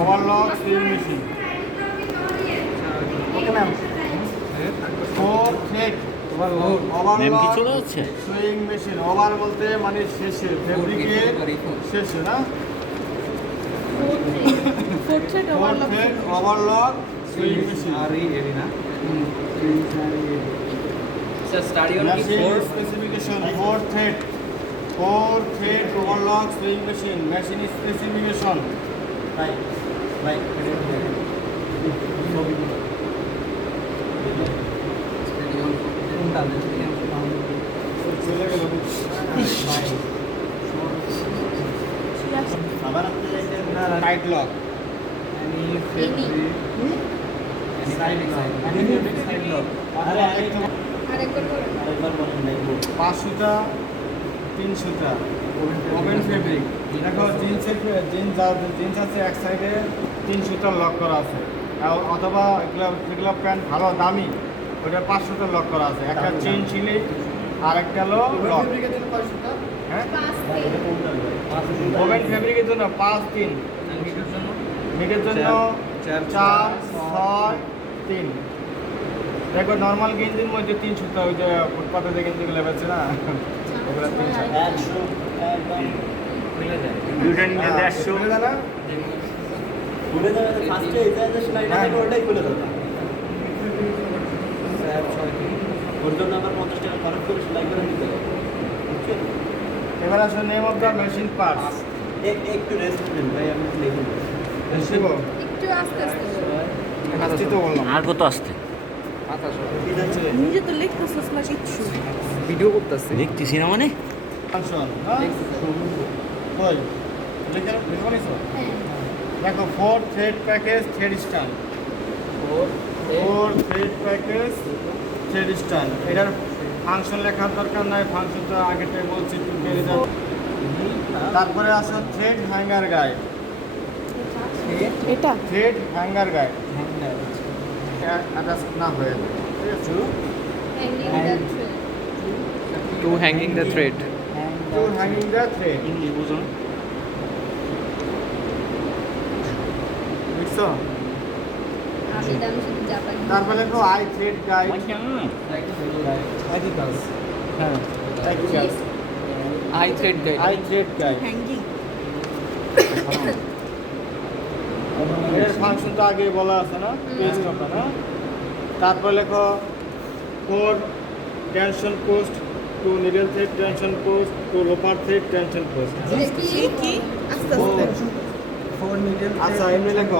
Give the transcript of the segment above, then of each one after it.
Overlock sewing machine. Okay ma'am. 4 thread name কি overlock চলে যাচ্ছে? Sewing machine. ওভার বলতে মানে শেষে, ফেব্রিকের শেষে না। 4 thread 4 thread overlock sewing machine. Sir study on কি Machine specification 4 thread overlock sewing machine. Machine specification. Right right চলে গেল। আবার আপনি চাইছেন না টাইট লক। আরে আরেকটা আরেকবার বলেন। আরেকবার বলেন নাই 5 সুতা 3 সুতা ওভেন ফেব্রিক। দেখো জিন্স আছে এক সাইডে 3 সুতা লক করা আছে। অথবা যেগুলো প্যান্ট ভালো দামি ওটা 5 সুতা লক করা আছে। একটা চেন ছিলে আর একটা হলো লক। হ্যাঁ ওভেন ফেব্রিকের জন্য 5 3, মিটের জন্য 4 6 3। দেখো নর্মাল গেঞ্জির মধ্যে 3 সুতা, ওই যে ফুটপাতে যে গেঞ্জিগুলো বেচে না ওগুলো 3 সুতা। 100 একদম দুইটা নিয়ে 150 খুলে দাও না? খুলে যাবে ফার্স্টে এই যে সেলাইটা থেকে ওটাই খুলে দাও ওর জন্য আবার 50 টাকা খরচ করে সেলাই করে নিতে হবে বুঝছেন? এবার আসো name of the machine parts. একটু রেস্ট নেন ভাই আমি লিখুন শিব একটু আস্তে আস্তে বলুন। আসছি তো বললাম। আর কত আসতে? নিজে তো লিখতেছিস না কিচ্ছু। ভিডিও করতেছি দেখতেছি না মানে ফাংশন হ্যাঁ কই লিখে নিছো? হ্যাঁ। দেখো 4 thread package thread style. 4 thread package thread style. এটার ফাংশন লেখার দরকার নাই, ফাংশনটা আগেটাই বলছি একটু পেরে যাবে। তারপরে আসো থ্রেড হ্যাঙ্গার গাইড। এটা থ্রেড হ্যাঙ্গার গাইড অ্যাটাচ না হয়ে যায়, ঠিক আছে? Hanging the thread. To hanging the thread. To hanging the thread. English বুঝো না? বুঝছো? আমি জানি শুধু জাপানি। তারপরে দেখো আই থ্রেড গাইড। একই কাজ হ্যাঁ একই কাজ। I thread guide. I thread guide. Hanging. এর ফাংশন তো আগে বলা আছে না, পেজ নাম্বার না। তারপর লেখো 4 tension post, 2 needle thread tension post, 2 লোপার thread tension post. কি আস্তে আস্তে। 4 নিডল আচ্ছা এমনি লেখো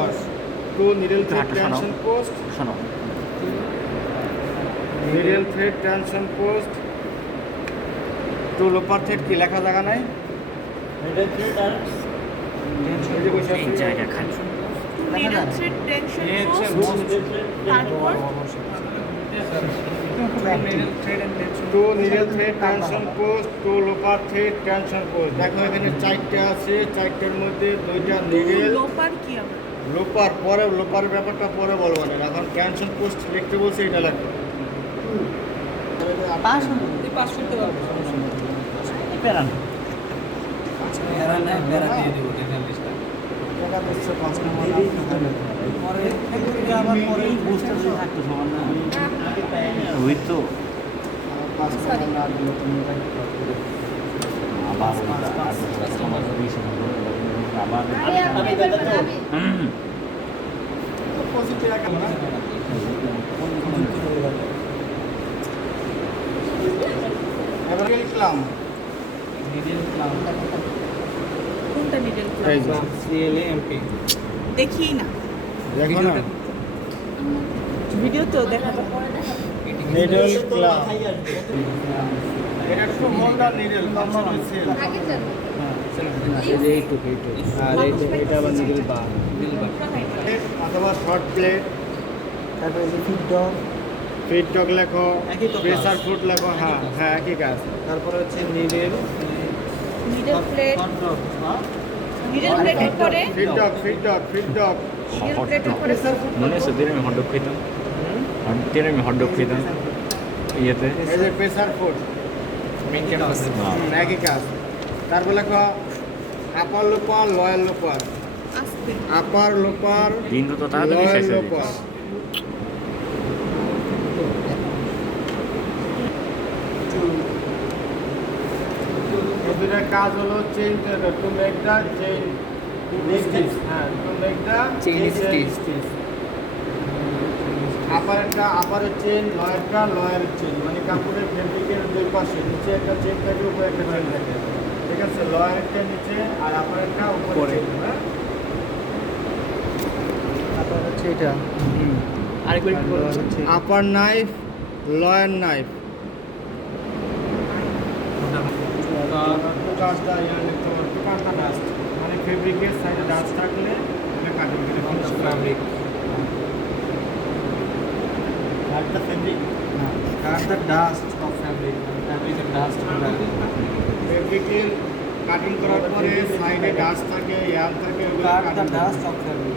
2 নিডল থ্রেড হাতটা শোনাও। টেনশন পোস্ট, শোনো needle thread tension post, 2 লোপার thread. কি লেখা জায়গা নাই? নিডল থ্রেড আর এই যে বসে এই আছে। জায়গা খালি নিডল থ্রেড টেনশন পোস্ট। তারপর 2 needle thread tension post, 2 লোপার thread tension post. দেখো এখানে 4টে আছে, 4টের মধ্যে 2টা নিডল লোপার কি আবার? লোপার। পরে লোপারের ব্যাপারটা পরে বলবো না, এখন টেনশন পোস্ট লিখতে বলছে, এটা লাগবে। পাস পাস করতে পারবো। পেরান বেড়া দিয়ে দিব টেবিল লিস্টটা টাকা দিচ্ছে 5 পরে আবার পরে বুস্টার থাকতো সমান না ওই তো 5 টাকা না দিলে তুমি আবার আবার আরে আপনি এবার আমি হুম পজিটিভ টাকা না। এবার লিখলাম কোনটা নিডল এই যে সিএলএ এমপি দেখি না। দেখো না ভিডিও তো দেখা তো নিডল ক্লাব। এটা একটু মোটা নিডল কম্পাউন্ড সেল। আগে চল। আর এটা আবার নিডল বার অথবা শর্ট প্লেট। তারপরে যে ফিড ডগ লেখো, একই তো কাজ। প্রেসার ফুড লেখো। হ্যাঁ হ্যাঁ একই কাজ। তারপরে হচ্ছে নিডল নিডল প্লেট হ্যাঁ নিডল প্লেটের পরে ফিড ডগ নিডল প্লেটের পরে মনে আছে দিন আমি হটডগ খেতাম আমি হটডগ খেতাম ইয়েতে এই যে প্রেসার ফুড Main campus. একই কাজ। তারপর লেখো আপার লোপার লয়ার লোপার। আস্তে আপার লোপার বিন্দু তো তাড়াতাড়ি লয়ার শেষ হয়ে লোপার যেতেছে। এদের কাজ হলো chain to make the chain stitch, হ্যাঁ to make the Chain stitch. আপারের চেইন, লয়ারের চেইন, মানে কাপড়ের ফেব্রিকের দুই পাশে নিচে একটা চেইন থাকে, উপরে একটা চেইন থাকে, ঠিক আছে? লয়ারেরটা নিচে আর আপারেরটা উপরে, হ্যাঁ? তারপর হচ্ছে এটা আরেকবার একটু বলুন। আপার নাইফ, লয়ার নাইফ, কাজটা ইয়ার লিখতে পারো, কাজটা ডাস্ট, মানে ফেব্রিকের সাইডে ডাস্ট থাকলে এটা কাটিং করে fabric, cut the fabric, cut the dust of fabric, ফেব্রিকের ডাস্ট, ফেব্রিকের কাটিং করার পরে সাইডে ডাস্ট থাকে, ইয়ার থাকে, ওগুলো cut the dust of fabric.